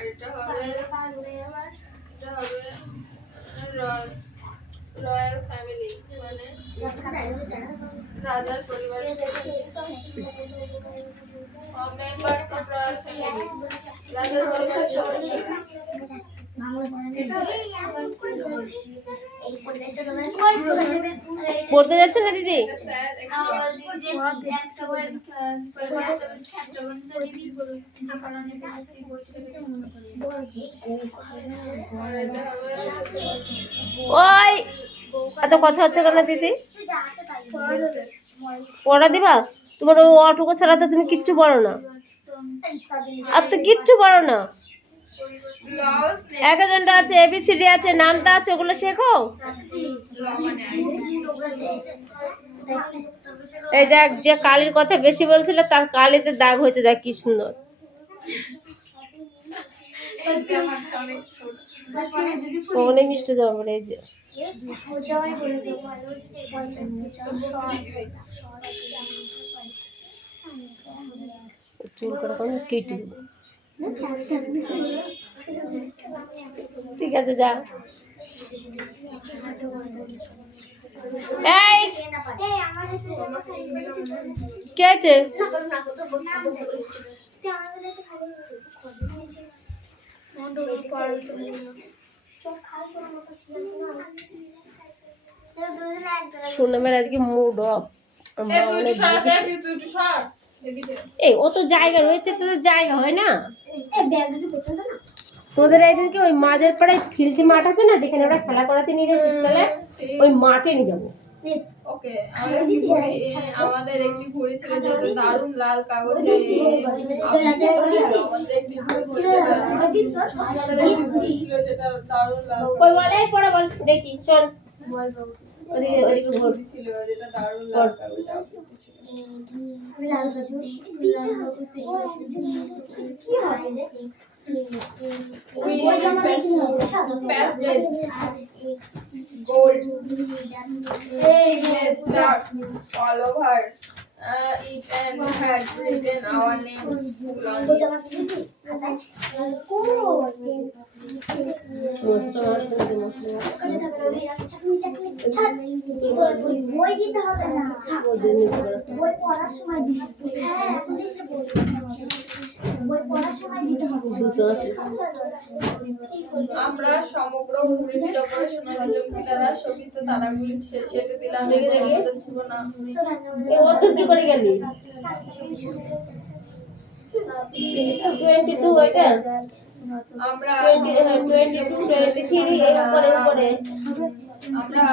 আর এটা হবে royal family, মানে রাজার পরিবার, মেম্বার্স অফ রয়্যাল ফ্যামিলি, রাজার পরিবারের সদস্যরা। পড়তে যাচ্ছে না দিদি? ওই এত কথা হচ্ছে কেন দিদি? পড়া দিবা? তোমার ও অটুকু ছাড়া তো তুমি কিচ্ছু পড়ো না, আর তো কিচ্ছু পড়ো না। এক এজেন্ডা আছে, এবিসিডি আছে, নামটা আছে, ওগুলো শেখো। এই দেখ, যে কালির কথা বেশি বলছিল তার কালিতে দাগ হয়েছে, দেখ কি সুন্দর। অনেক মিষ্টি জমা পড়ে, এই যে চুল করে কেটে দেবো। ঠিক আছে, যা। এই কে আছে? সুনামের আজকে মুড অফ। এই ও তো জায়গা রয়েছে, তোদের জায়গা হয় না? তোদের এইদিকে ওই মাঝের পাড়ায় ফিল্ডি মাঠ আছে না, যেখানে ওরা খেলা করাতে নিয়ে যায় শীতকালে, ওই মাঠে নিয়ে যাবো। ওকে, আমাদের একটি ঘড়ি ছিল যেটা দারুণ লাল কাগজে, আমাদের একটি ঘড়ি ছিল যেটা দারুণ লাল, কই বলে পড়া বল দেখি, চল ওদিকে ঘড়ি ছিল যেটা দারুণ লাল কাগজে ছিল। লাল কাগজ কি হয়? We passed it. Gold. Let's start all over it and had written our names on it. বই দিতে হবে না, বই পড়ার সময় দিতে হবে। আমরা সমগ্র ঘুড়িটির ওপরে সোনার দ্বারা শোভিত তারাগুলি সেটে দিলাম এবং ছিল না। কি করে গেলি? 22 এটা আমরা 22 23 এর উপরে আমরা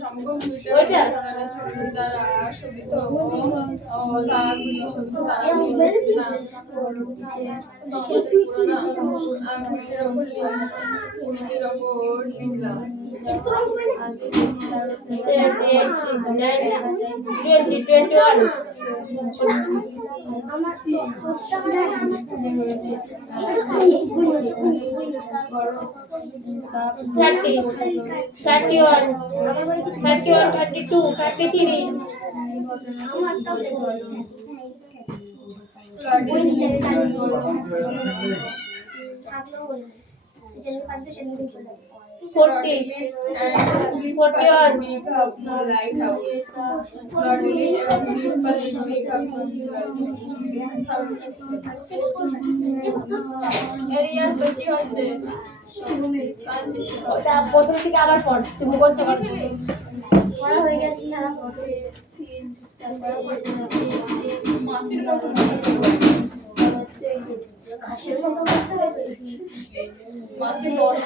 সমগ্র ঘুড়িটির দ্বারা শোভিত তারাগুলি ছিলাম। ঘুড়িটির ওপর লিখলাম 40 and 41 make up the lighthouse. Lordly and beautifully make up the lighthouse. Area তো কি হচ্ছে? ওটা প্রথম থেকে আবার পড়, তুই মুখস্থ করছিলি? পড়া হয়ে গেছে না? মাছের মতো ঘাসের মতো মাছের বড়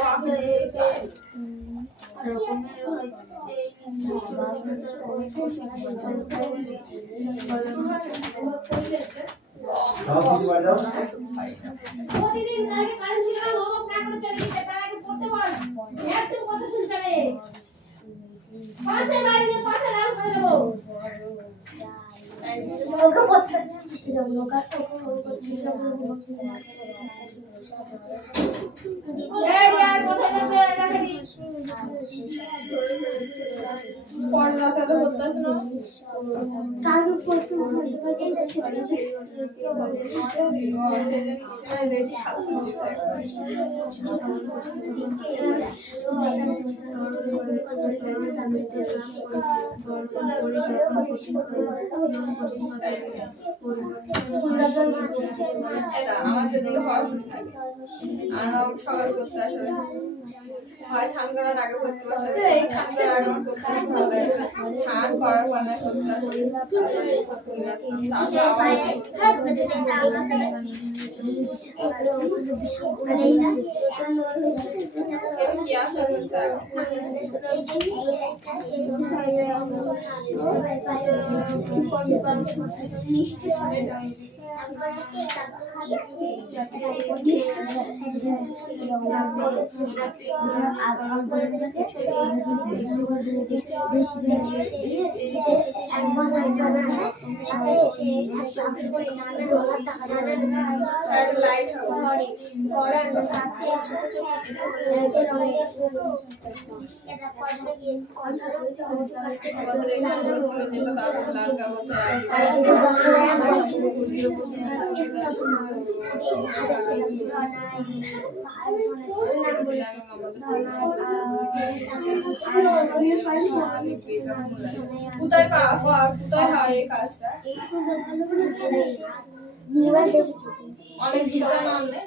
পড়লা তাহলে করতে আসে না? সেজন্য কিছু রেডি ফালতু দিতে এখন। এরা আমার যেদিকে পড়াশোনা থাকে আর আমার সকাল করতে আসে হয় ছান করার আগে করতে বসে ছান করার আগে আমার করতে ভালো লাগে ছান করার পর না করতে তারপর কি আসে করতে লাইট হবে কোথায় পাওয়া কোথায় হয় এই কাজটা অনেক দিতে নাম নেই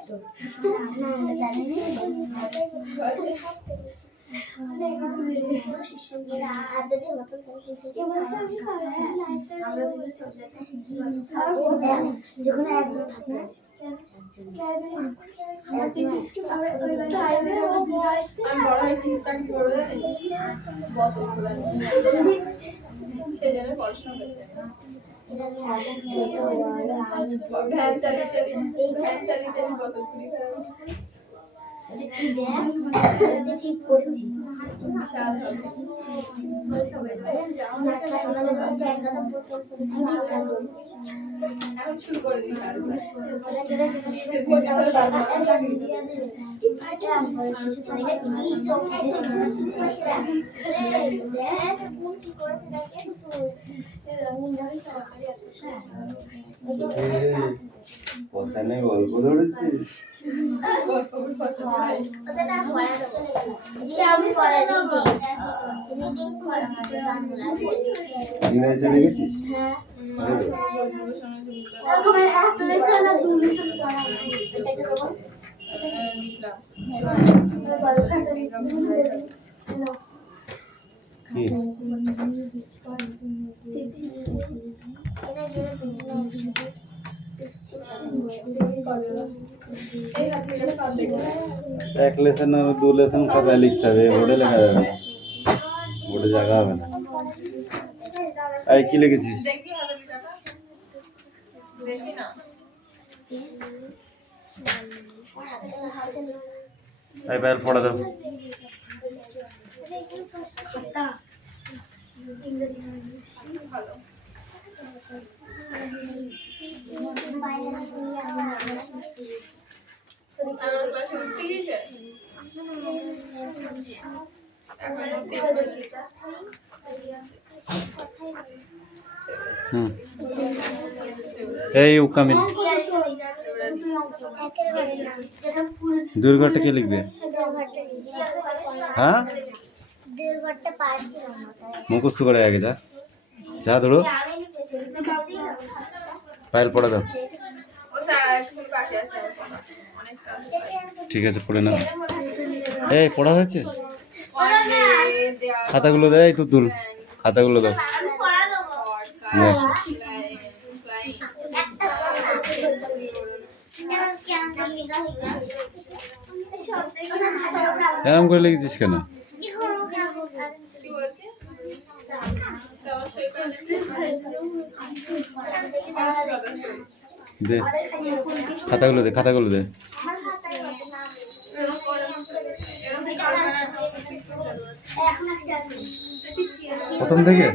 আমি বড় হয়ে কিছু চাকরি করবো জানিস বছর সেই জন্য পড়াশোনা করছে ভ্যান চালিয়ে চালিয়ে কত কুড়ি খারাপ বিশাল এখন শুরু করে দিই পছানে গল্প ধরেছিস ইংরেজিতে লিখেছিস কি এক লেসন আর দু লেসন খাতায় লিখতে হবে বোর্ডে লেখা যাবে না বোর্ডে জায়গা হবে না এই কি লিখেছিস দেখি না এই বাইরে পড়া দাও ভালো এই উকামিন দুর্ঘটনা কে লিখবে হ্যাঁ মুখস্থ করে আগে যা যা ধরো ফাইল পড়া দাও ঠিক আছে পড়ে নাও এই পড়া হয়েছে খাতাগুলো দেয় তো তুল খাতাগুলো দাও নিয়ে আসো এরকম করে লিখেছিস কেন দে খাতাগুলো দে খাতাগুলো দে প্রথম থেকে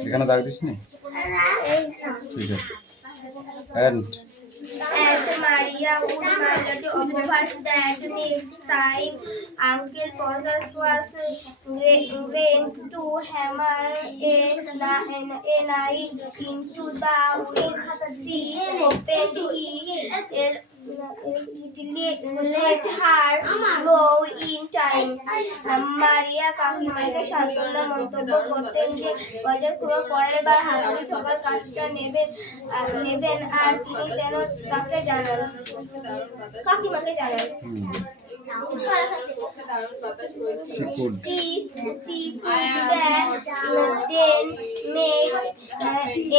এখানে দাগ দিস নি ঠিক আছে and Maria would manage to observe that next time Uncle Pozzers was going to hammer a nail into the wing. She hoped he let her know in time. মারিয়া কাকিমাকে সান্ত্বনা মন্তব্য করতেন যে বছর পুরো পরের বার হাতুড়ি ঠোকার কাজটা নেবেন আর তিনি যেন তাকে জানান, কাকিমাকে জানান। She then made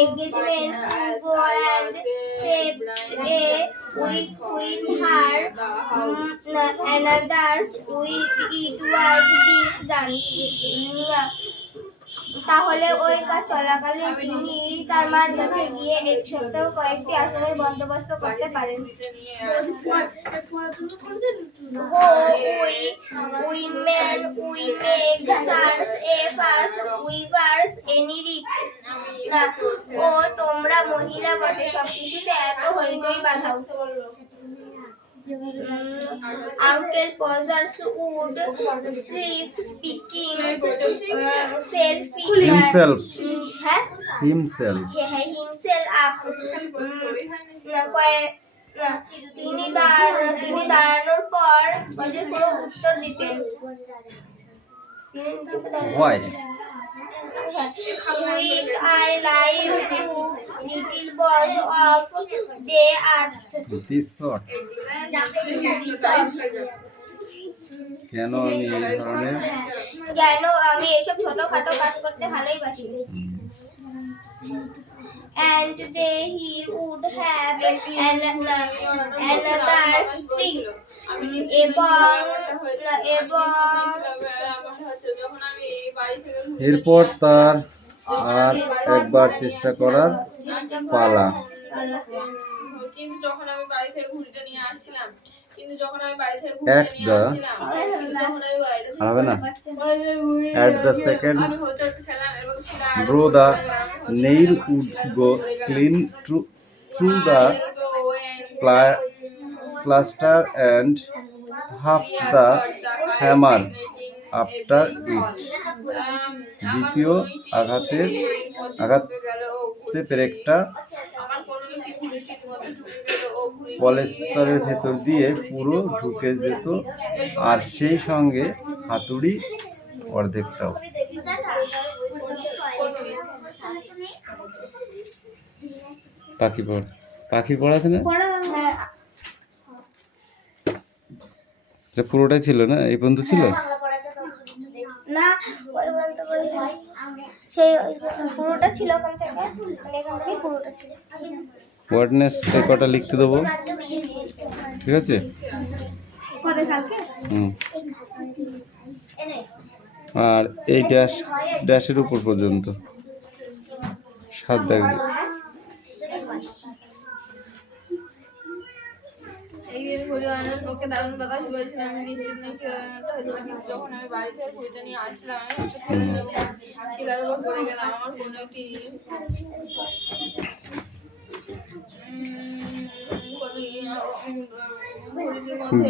engagement to go and save a week with her. Another's week it was this done. তাহলে ওই কাজ চলাকালীন তিনি তার মার কাছে গিয়ে এক সপ্তাহ কয়েকটি আসনের বন্দোবস্ত করতে পারেন। We make stars a fuss weavers any rick. ও তোমরা মহিলা বটে, সবকিছুতে এত হইচই বাঁধাও। Uncle Pozzers would sleep picking himself up. তিনি দাঁড়ানোর পর বছর পুরো উত্তর দিতেন। Why? With I live to little boys of the earth. This sort. কেন আমি এই ধরনের কেন আমি এইসব ছোটখাটো কাজ করতে ভালোই বাসি। And he would have another springs এরপর তার আর একবার চেষ্টা করার পালা। কিন্তু যখন আমি বাড়ি থেকে ঘুড়িটা নিয়ে আসছিলাম At the second blow the nail would go clean through the plaster and half the hammer after it. দ্বিতীয় আঘাতে পেরেকটা পলেস্তারের ভেতর দিয়ে পুরো ঢুকে যেত, আর সেই সঙ্গে হাতুড়ি অর্ধেকটাও। পাখি পড়া আছে না, এটা পুরোটাই ছিল না, এই পর্যন্ত ছিল না, সেই পুরোটা ছিল ওখান থেকে, মানে এখান থেকে পুরোটা ছিল। ওয়ার্ডনেস এই কটা লিখতে দেবো, ঠিক আছে? আর এই ড্যাশের উপর পর্যন্ত 7 দাগ। এই ঘুড়ি আনার পক্ষে দারুণ বাতাস বইছিল। আমি নিশ্চিত নই কি হয়েছিল, কিন্তু যখন আমি বাড়ি থেকে ঘুড়িটা নিয়ে আসলাম শিলার উপর পড়ে গেলাম। আমার কোনো একটি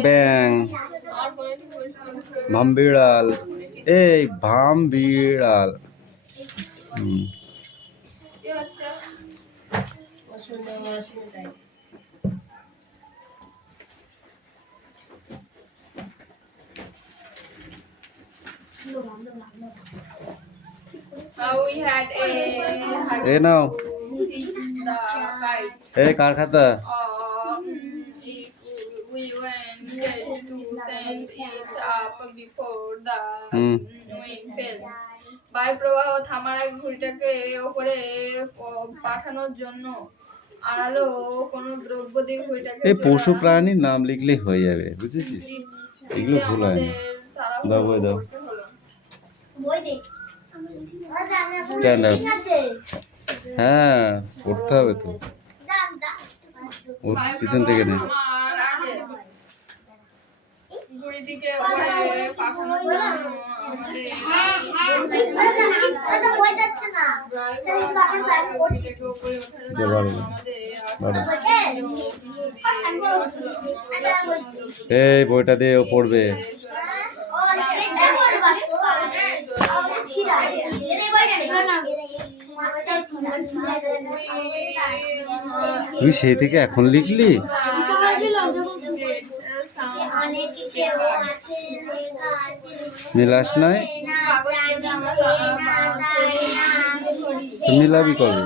ব্যাং, ভামবিড়াল, এই ভামবিড়াল। কি হচ্ছে? We had A now, the kite. এই কার খাতা? If we wanted to send it up before the wind fell. বায়ু প্রবাহ থামার আগে ঘুড়িটাকে ওপরে পাঠানোর জন্য আড়ালো কোনো দ্রব্য দিয়ে ঘুড়িটাকে এই পশু প্রাণীর নাম লিখলেই হয়ে যাবে, বুঝেছিস? এগুলো ভুল হয় না। দাও বই দাও, স্ট্যান্ড আপ। হ্যাঁ, পড়তে হবে তো, ওর পিছন থেকে নেই। ঘুড়িটিকে ওপরে পাঠানোর জন্য আমাদের যে বলো এই বইটা দিয়ে ও পড়বে। তুই সেই থেকে এখন লিখলি? মিলাস নাই? তুই মিলাবি কবে?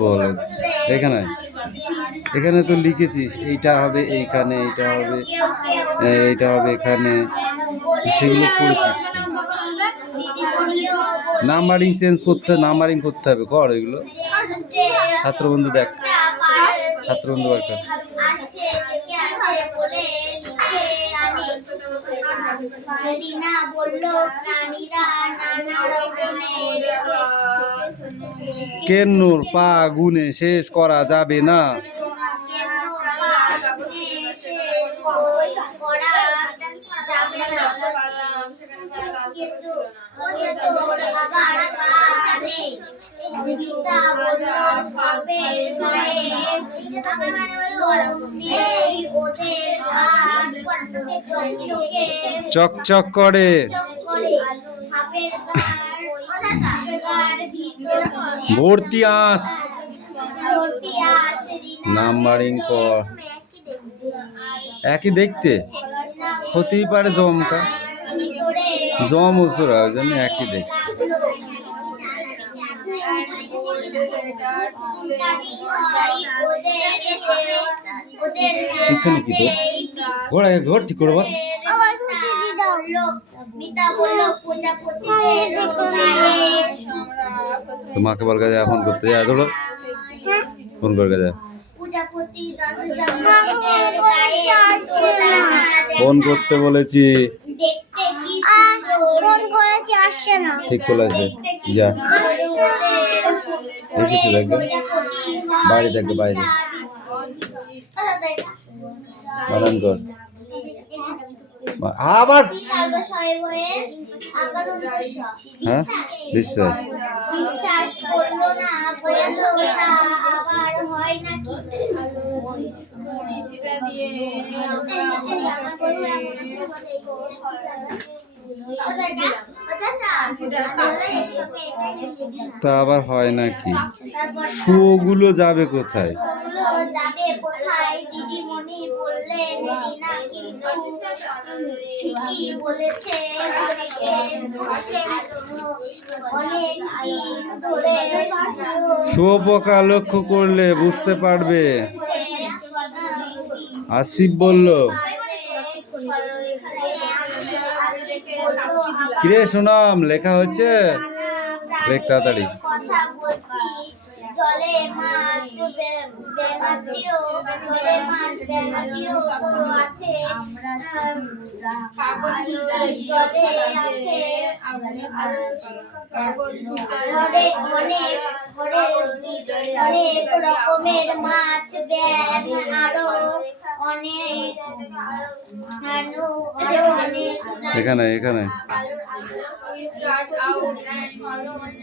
বল এখানে এখানে তো লিখেছিস এইটা হবে এইখানে, এইটা হবে এইটা হবে এখানে, সেগুলো পড়েছিস। নাম্বারিং চেঞ্জ করতে, নাম্বারিং করতে হবে, কর এগুলো। ছাত্রবন্ধু দেখ, ছাত্রবন্ধু বার্তা কেন্নুর পা গুনে শেষ করা যাবে না। চকচক করে ভর্তি আস, নাম্বারিং কর। একই দেখতে হতেই পারে, জমকা জম ওসরা ওই জন্য একই দেখতে। পিছনে কি তো ঘোড়া, ঘোর ঠিক করে বস। তো মাকে বল কাজে ফোন করতে যায়, ধরো ফোন করে কাজে ফোন করতে বলেছি, ঠিক চলে আসবে। যা এসেছে, দেখবে বাইরে, দেখবে বাইরে বানান কর। আবার হ্যাঁ বিশ্বাস চিঠিটা দিয়ে তা আবার হয় নাকি? শোগুলো যাবে কোথায়? দিদিমণি বললেন রিনা কিন্তু ঠিকই বলেছে, অনেক দিন ধরে শুয়োপোকা লক্ষ্য করলে বুঝতে পারবে। আসিফ বলল, কিরে সোনাম লেখা হচ্ছে, লেখ তাড়াতাড়ি। জলে মাছ ব্যাঙাচিও, জলে মাছ ব্যাঙাচিও তো আছে, জলে আছে অনেক রকমের মাছ, ব্যাঙ আরো অনেক, এখানে এখানে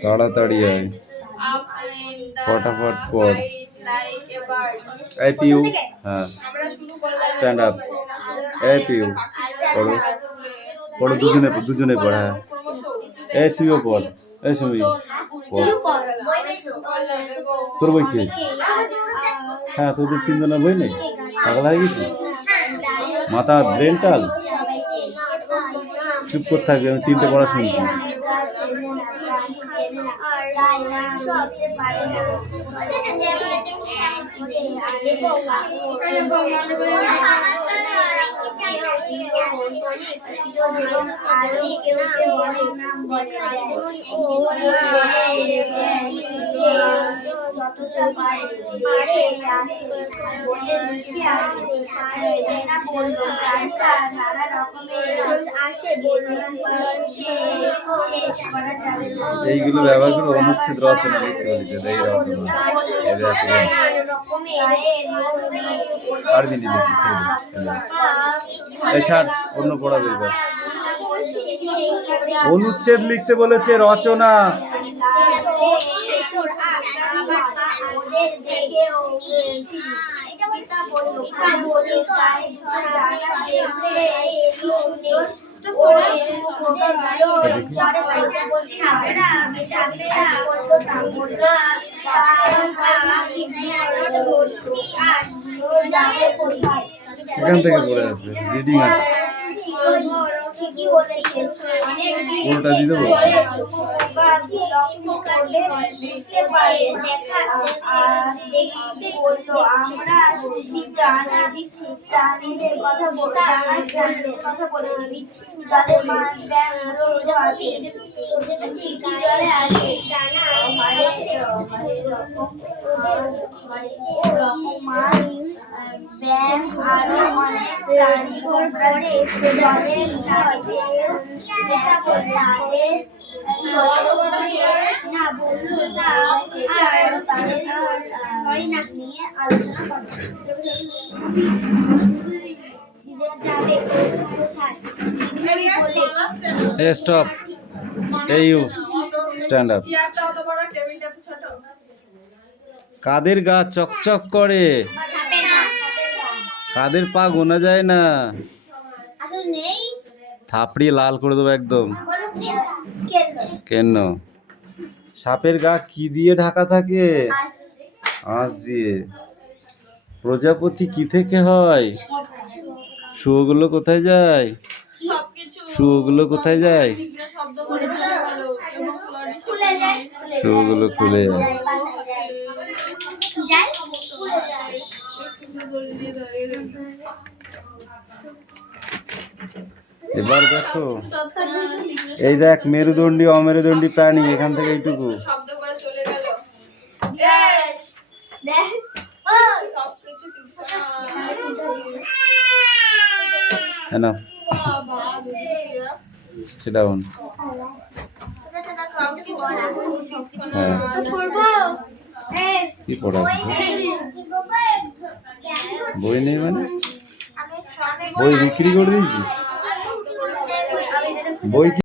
তাড়াতাড়ি আয়, ফটাফট পড়। এই পিউ, হ্যাঁ স্ট্যান্ড আপ। এই পিউ পড়ো, পড়ো দুজনে, দুজনে পড়। হ্যাঁ এই তুইও পড়, এই সুমি পড়। তোর বই কি? হ্যাঁ তোদের তিনজনের বই নেই? পাগল হয়ে গেছিস? মাথা ব্রেনটাল, চুপ করতে থাকবে, আমি তিনটে পড়া শুনছি। অথচ পারে আসে বলে লিখে আসে রেনা বলল গানটা নানা রকমের আসে বলল শেষ করা যাবে না। এইগুলো ব্যবহার করে অনুচ্ছেদ রচনা লিখতে বলেছে। এই রচনা পারবি নি লিখি এই ছাড়, অন্য পড়াবে এবার। অনুচ্ছেদ লিখতে বলেছে, রচনা। এখান থেকে পড়ে আসবে, রিডিং আছে। পুরোটা দিয়ে দেবো। ব্যায়াম আরো অনেক প্রাণী করে জলের না বন্ধুতা আর তাদের হয় না নিয়ে আলোচনা এ স্টপ, এই ইউ স্ট্যান্ড আপ। চেয়ারটা অত বড়, টেবিলটা তো ছোট। কাদের গা চকচক করে, কাদের পা গোনা যায় না। আসলে নেই থাপড়িয়ে লাল করে দেবো একদম। কেন? সাপের গা কি দিয়ে ঢাকা থাকে? আঁশ দিয়ে। প্রজাপতি কি থেকে হয়? শুয়োগুলো কোথায় যায়? সবকিছু শুয়োগুলো কোথায় যায়? শব্দ করে চলে গেল এবং খুলে যায় শুয়োগুলো খুলে যায়। খুলে যায় এবার দেখো, এই দেখ মেরুদণ্ডী অমেরুদণ্ডী প্রাণী, এখান থেকে এইটুকু। শব্দ করে চলে গেল। দেখ সবকিছু হ্যাঁ না, বাবা দিদি সিট ডাউন। হ্যাঁ, কি পড়া বই নেই মানে? বই বিক্রি করে দিয়েছিস? বই